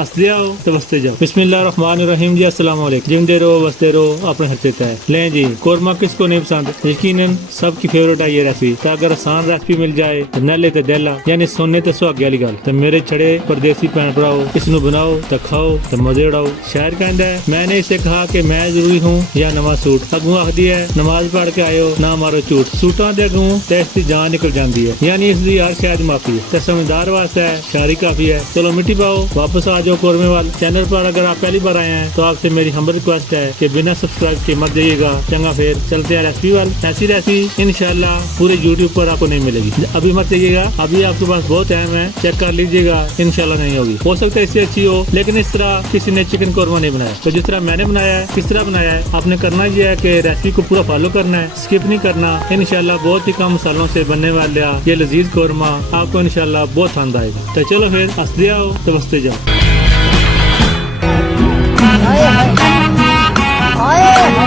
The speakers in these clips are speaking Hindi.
हंसदे आओ तो बसते जाओ। बिस्मिल्लाहिर्रहमानिर्रहीम जी, अस्सलाम वालेकुम। जिंदे रहो बसते रहो, अपने खर्चे तय। लें जी, कोरमा किसको नहीं पसंद, यकीनन सबकी फेवरेट है ये रेसिपी। तो अगर आसान रेसिपी मिल जाए तो न लेते दिला, यानी सोने तो सुहागे वाली गल। तो मेरे छड़े परदेसी भैन भराओ, इसनु बनाओ तो खाओ तो मजे उड़ाओ। शायर कहता है, मैंने इसे कहा कि मैं जरूरी हूँ या नवा सूट। अगू आखदी है, नमाज पढ़ के आयो ना मारो झूठ। सूटां दे अगू ते इसदी जान निकल जाती है, यानी इसदी यार शायद माफी है। तो समझदार वास्ते है शायरी काफी है। चलो मिट्टी पाओ, वापस आ जाओ कोरमे वाल। चैनल पर अगर आप पहली बार आए हैं तो आपसे मेरी हम्बल रिक्वेस्ट है कि बिना सब्सक्राइब के मत जाइएगा। चंगा फिर चलते हैं रेसिपी वाल। ऐसी रेसिपी इंशाल्लाह पूरे यूट्यूब पर आपको नहीं मिलेगी। अभी मत जाइएगा, अभी आपके पास बहुत टाइम है, चेक कर लीजिएगा। इंशाल्लाह नहीं होगी, हो सकता है इससे अच्छी हो, लेकिन इस तरह किसी ने चिकन कोरमा नहीं बनाया। तो जिस तरह मैंने बनाया है, किस तरह बनाया है, आपने करना ये है कि रेसिपी को पूरा फॉलो करना है, स्किप नहीं करना। इंशाल्लाह बहुत ही कम मसालों से बनने वाला ये लजीज कोरमा आपको इंशाल्लाह बहुत पसंद आएगा। तो चलो फिर हंसदे आओ तो बसते जाओ।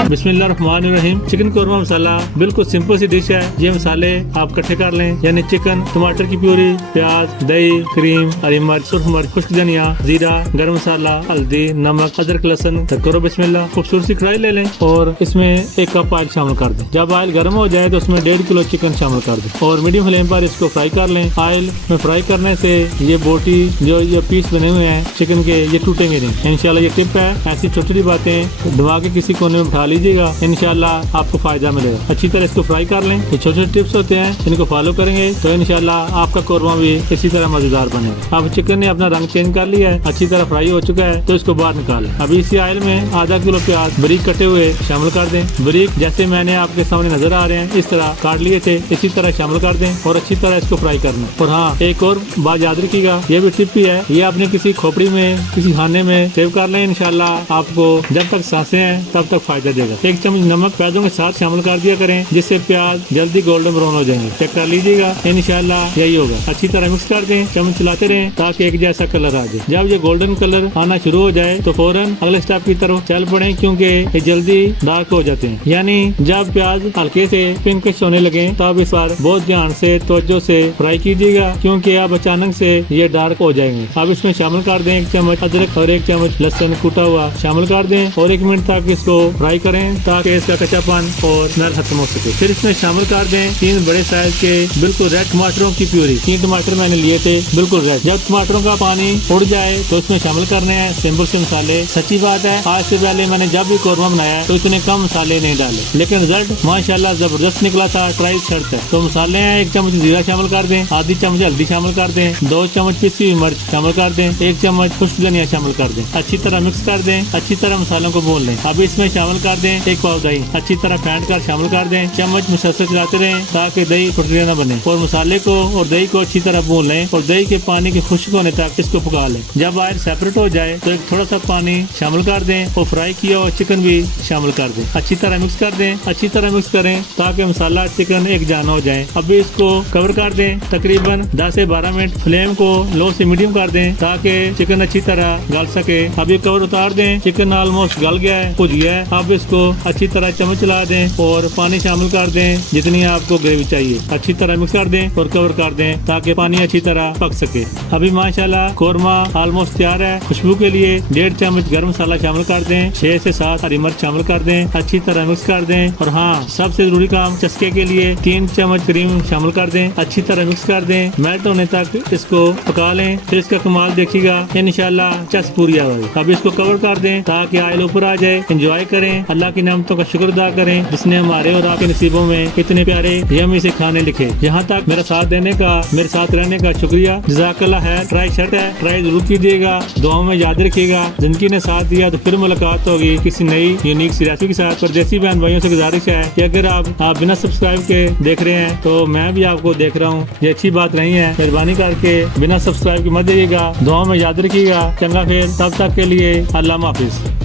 बिस्मिल्लाहिर्रहमानिर्रहीम। चिकन कोरमा मसाला बिल्कुल सिंपल सी डिश है। ये मसाले आप इकट्ठे कर लें, यानी चिकन, टमाटर की प्यूरी, प्याज, दही, क्रीम, हरी मिर्च, सुरख मिर्च, खुश्क धनिया, जीरा, गरम मसाला, हल्दी, नमक, अदरक, लहसुन। तो करो बिस्मिल्लाह। खूबसूरत सी कढ़ाई ले लें और इसमें 1 कप ऑयल शामिल कर दें। जब ऑयल गर्म हो जाए तो उसमें 1.5 किलो चिकन शामिल कर दें और मीडियम फ्लेम पर इसको फ्राई कर लें। ऑयल में फ्राई करने से ये बोटी जो ये पीस बने हुए हैं चिकन के, ये टूटेंगे नहीं। इंशाल्लाह ये टिप है। ऐसी छोटी छोटी बातें दिमाग के किसी कोने में उठा लीजिएगा, इंशाल्लाह आपको फायदा मिलेगा। अच्छी तरह इसको फ्राई कर लें। ये छोटे छोटे टिप्स होते हैं, इनको फॉलो करेंगे तो इंशाल्लाह आपका कोरमा भी इसी तरह मजेदार बनेगा। अब चिकन ने अपना रंग चेंज कर लिया है, अच्छी तरह फ्राई हो चुका है, तो इसको बाहर निकालें। अभी इसी ऑयल में आधा किलो प्याज बारीक कटे हुए शामिल कर दें। बारीक जैसे मैंने आपके सामने नजर आ रहे हैं इस तरह काट लिए थे, इसी तरह शामिल कर दें और अच्छी तरह इसको फ्राई करना। और हाँ, एक और बात याद रखिएगा, ये भी टिप ही है, ये आपने किसी खोपड़ी में, किसी खाने में सेव कर लें। इंशाल्लाह आपको जब तक सांसें हैं तब तक फायदा देगा। 1 चम्मच नमक प्याजों के साथ शामिल कर दिया करें, जिससे प्याज जल्दी गोल्डन ब्राउन हो जाएंगे। चेक कर लीजिएगा, इंशाल्लाह यही होगा। अच्छी तरह मिक्स कर दें, चम्मच चलाते रहें ताकि एक जैसा कलर आ जाए। जब ये गोल्डन कलर आना शुरू हो जाए तो फौरन अगले स्टेप की तरफ चल पड़े, क्योंकि ये जल्दी डार्क हो जाते हैं। यानी जब प्याज हल्के से पिंकिश होने लगे तब इस बार बहुत ध्यान से तवज्जो से फ्राई कीजिएगा, क्योंकि अब अचानक से ये डार्क हो जाएंगे। अब इसमें शामिल कर दें 1 चम्मच अदरक और 1 चम्मच लहसुन कूटा हुआ शामिल कर दें और 1 मिनट तक इसको फ्राई करें ताकि इसका कच्चापन और स्मेल खत्म हो सके। फिर इसमें शामिल कर दें 3 बड़े साइज के बिल्कुल रेड टमाटरों की प्यूरी। 3 टमाटर मैंने लिए थे बिल्कुल रेड। जब टमाटरों का पानी उड़ जाए तो इसमें शामिल करने हैं सिंपल से मसाले। सच्ची बात है, आज से पहले मैंने जब भी कोरमा बनाया तो इतने कम मसाले नहीं डाले, लेकिन रिजल्ट माशाल्लाह जबरदस्त निकला था। ट्राई शर्त है। तो मसाले हैं, 1 चम्मच जीरा शामिल कर दें, आधी चम्मच हल्दी शामिल कर दें, 2 चम्मच पिसी हुई मिर्च शामिल कर दें, 1 चम्मच खुश्क धनिया शामिल कर दें। अच्छी तरह मिक्स कर दें, अच्छी तरह मसालों को भून लें। अब इसमें शामिल कर दें 1 पाव दही, अच्छी तरह फेंट कर शामिल कर दें। चम्मच मुसलसल चलाते रहें ताकि दही फुटरिया न बने और मसाले को और दही को अच्छी तरह भून लें और दही के पानी के खुश्क होने तक इसको पका लें। जब ऑयल सेपरेट हो जाए तो एक थोड़ा सा पानी शामिल कर दें और फ्राई किया हुआ चिकन भी शामिल कर दें। अच्छी तरह मिक्स कर दें, अच्छी तरह मिक्स करें ताकि मसाला चिकन एक जान हो जाए। अभी इसको कवर कर दें तकरीबन 10 से 12 मिनट। फ्लेम को लो से मीडियम कर दें ताकि चिकन अच्छी तरह गल सके। अभी कवर उतार दें, चिकन ऑलमोस्ट गल गया है, भुज गया है। अब इसको अच्छी तरह चम्मच चला दें और पानी शामिल कर दें जितनी आपको ग्रेवी चाहिए। अच्छी तरह मिक्स कर दें और कवर कर दें ताकि पानी अच्छी तरह पक सके। अभी माशाल्लाह कोरमा ऑलमोस्ट तैयार है। खुशबू के लिए 1.5 चम्मच गरम मसाला शामिल कर दें, 6 से 7 हरी मिर्च शामिल कर दें, अच्छी तरह मिक्स कर दें। और हाँ, सबसे जरूरी काम, चस्के के लिए 3 चम्मच क्रीम शामिल कर दें, अच्छी तरह मिक्स कर दें, मेल्ट होने तक इसको पका लें। फिर इसका कमाल देखिएगा, इंशाल्लाह चस पूरी आएगी। अब इसको कवर कर दें ताकि ऑयल ऊपर आ जाए। एंजॉय करें, अल्लाह की नेमतों का शुक्र अदा करें जिसने हमारे और आपके नसीबों में इतने प्यारे यम्मी से खाने लिखे। यहाँ तक मेरा साथ देने का, मेरे साथ रहने का शुक्रिया, जज़ाकल्लाह है। ट्राई शर्ट है, ट्राई जरूर कीजिएगा, दुआओं में याद रखिएगा। जिनकी ने साथ दिया तो फिर मुलाकात होगी किसी नई यूनिक सी रेसिपी के साथ। परदेसी बहन भाइयों से गुजारिश है कि अगर आप बिना सब्सक्राइब के देख रहे हैं तो मैं भी आपको देख रहा हूँ, ये अच्छी बात नहीं है। मेहरबानी करके बिना सब्सक्राइब के मत जाइएगा। दुआओं में याद रखिएगा। चंगा फिर, तब तक के लिए अल्लाह हाफिज।